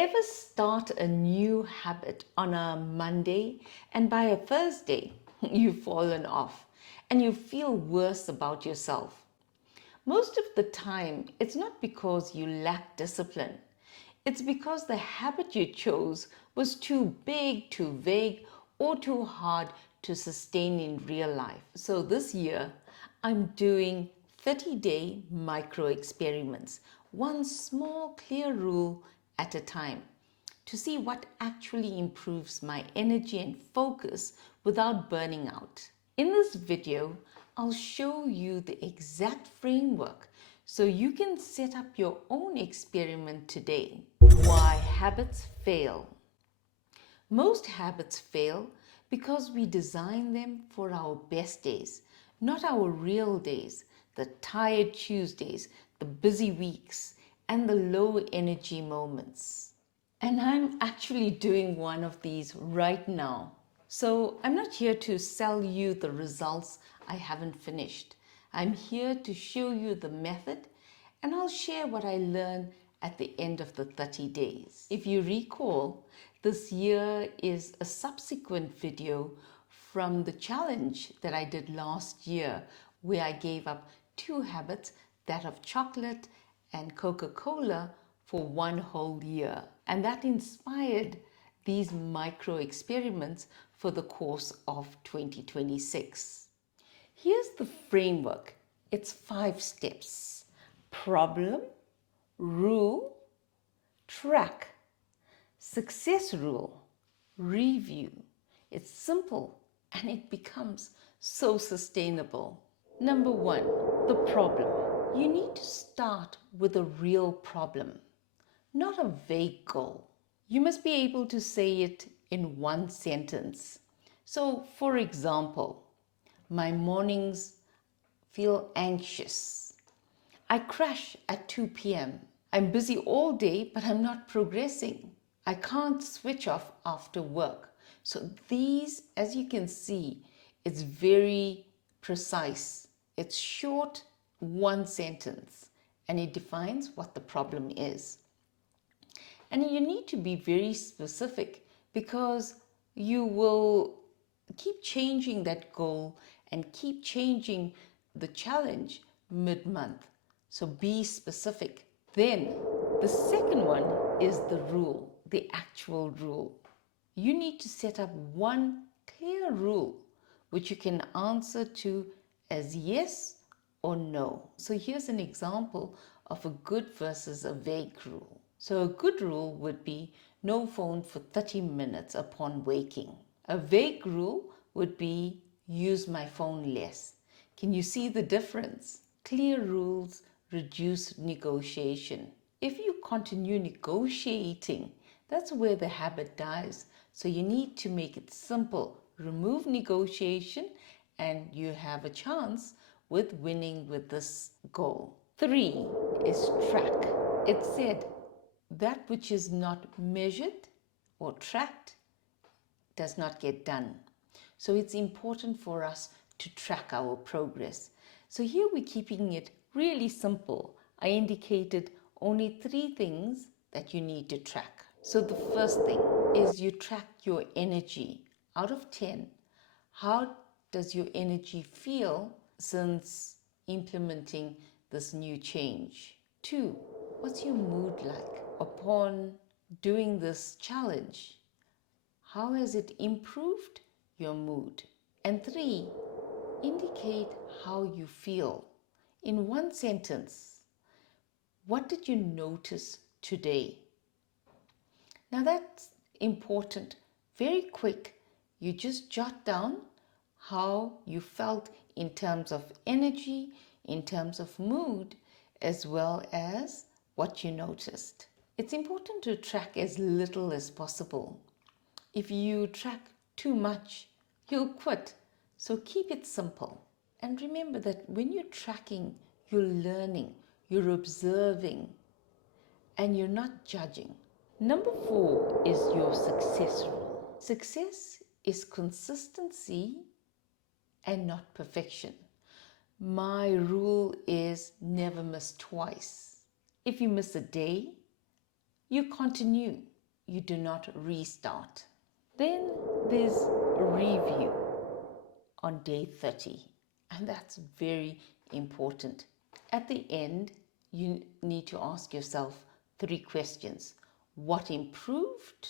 Ever start a new habit on a Monday and by a Thursday you've fallen off and you feel worse about yourself? Most of the time, it's not because you lack discipline. It's because the habit you chose was too big, too vague, or too hard to sustain in real life. So this year, I'm doing 30-day micro experiments, one small clear rule at a time, to see what actually improves my energy and focus without burning out. In this video, I'll show you the exact framework so you can set up your own experiment today. Why habits fail. Most habits fail because we design them for our best days, not our real days, the tired Tuesdays, the busy weeks, and the low energy moments. And I'm actually doing one of these right now. So I'm not here to sell you the results I haven't finished. I'm here to show you the method, and I'll share what I learned at the end of the 30 days. If you recall, this year is a subsequent video from the challenge that I did last year, where I gave up 2 habits, that of chocolate and Coca-Cola, for 1 whole year. And that inspired these micro experiments for the course of 2026. Here's the framework. It's 5 steps: problem, rule, track, success rule, review. It's simple and it becomes so sustainable. Number 1, the problem. You need to start with a real problem, not a vague goal. You must be able to say it in one sentence. So, for example, my mornings feel anxious. I crash at 2 p.m. I'm busy all day, but I'm not progressing. I can't switch off after work. So these, as you can see, it's very precise. It's short, one sentence, and it defines what the problem is. And you need to be very specific because you will keep changing that goal and keep changing the challenge mid-month. So be specific. Then the second one is the rule, the actual rule. You need to set up one clear rule which you can answer to as yes or no. So here's an example of a good versus a vague rule. So a good rule would be no phone for 30 minutes upon waking. A vague rule would be use my phone less. Can you see the difference? Clear rules reduce negotiation. If you continue negotiating, that's where the habit dies. So you need to make it simple. Remove negotiation and you have a chance with winning with this goal. 3 is track. It said that which is not measured or tracked does not get done. So it's important for us to track our progress. So here we're keeping it really simple. I indicated only 3 things that you need to track. So the first thing is you track your energy. Out of 10, how does your energy feel since implementing this new change? 2, what's your mood like upon doing this challenge? How has it improved your mood? And 3, indicate how you feel. In one sentence, what did you notice today? Now that's important. Very quick, you just jot down how you felt in terms of energy, in terms of mood, as well as what you noticed. It's important to track as little as possible. If you track too much, you'll quit. So keep it simple. And remember that when you're tracking, you're learning, you're observing, and you're not judging. Number 4 is your success rule. Success is consistency and not perfection. My rule is never miss twice. If you miss a day, you continue. you do not restart. Then there's review on day 30, and that's very important. At the end, you need to ask yourself 3 questions. What improved?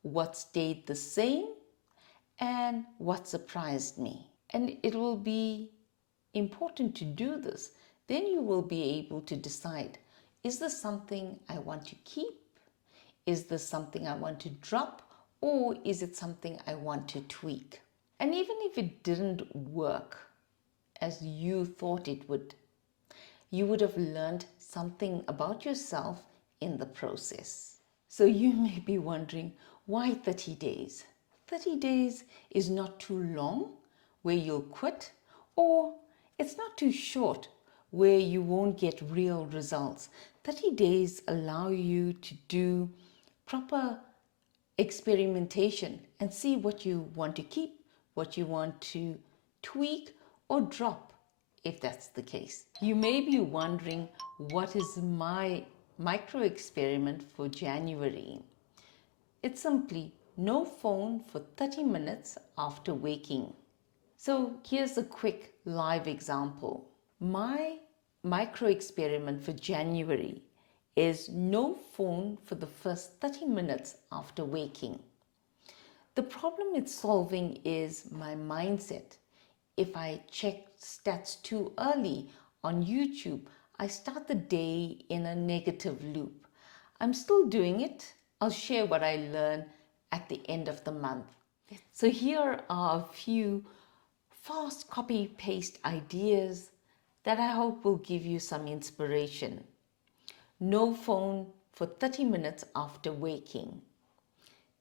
What stayed the same? And what surprised me? And it will be important to do this. Then you will be able to decide, is this something I want to keep? Is this something I want to drop? Or is it something I want to tweak? And even if it didn't work as you thought it would, you would have learned something about yourself in the process. So you may be wondering, why 30 days? 30 days is not too long where you'll quit, or it's not too short where you won't get real results. 30 days allow you to do proper experimentation and see what you want to keep, what you want to tweak or drop, if that's the case. You may be wondering, what is my micro experiment for January? It's simply no phone for 30 minutes after waking. So here's a quick live example. My micro experiment for January is no phone for the first 30 minutes after waking. The problem it's solving is my mindset. If I check stats too early on YouTube, I start the day in a negative loop. I'm still doing it. I'll share what I learn at the end of the month. So here are a few fast copy-paste ideas that I hope will give you some inspiration. No phone for 30 minutes after waking.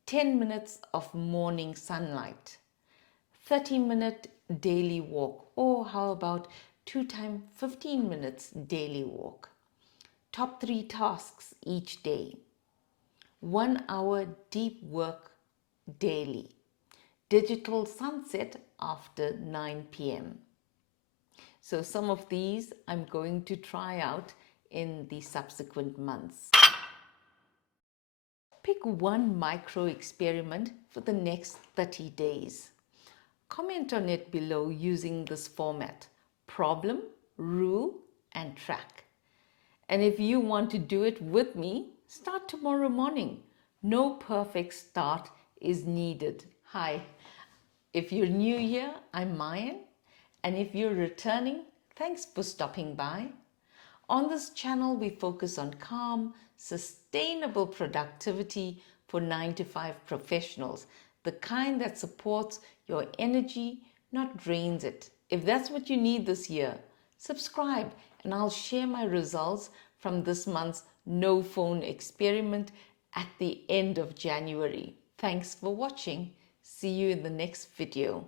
10 minutes of morning sunlight. 30-minute daily walk, or how about 2 times 15 minutes daily walk. Top 3 tasks each day. 1 hour deep work daily. Digital sunset after 9 p.m. So some of these I'm going to try out in the subsequent months. Pick one micro experiment for the next 30 days. Comment on it below using this format: problem, rule, and track. And if you want to do it with me, start tomorrow morning. No perfect start is needed. Hi, if you're new here, I'm Mayan. And if you're returning, thanks for stopping by. On this channel, we focus on calm, sustainable productivity for 9-to-5 professionals, the kind that supports your energy, not drains it. If that's what you need this year, subscribe and I'll share my results from this month's no phone experiment at the end of January. Thanks for watching. See you in the next video.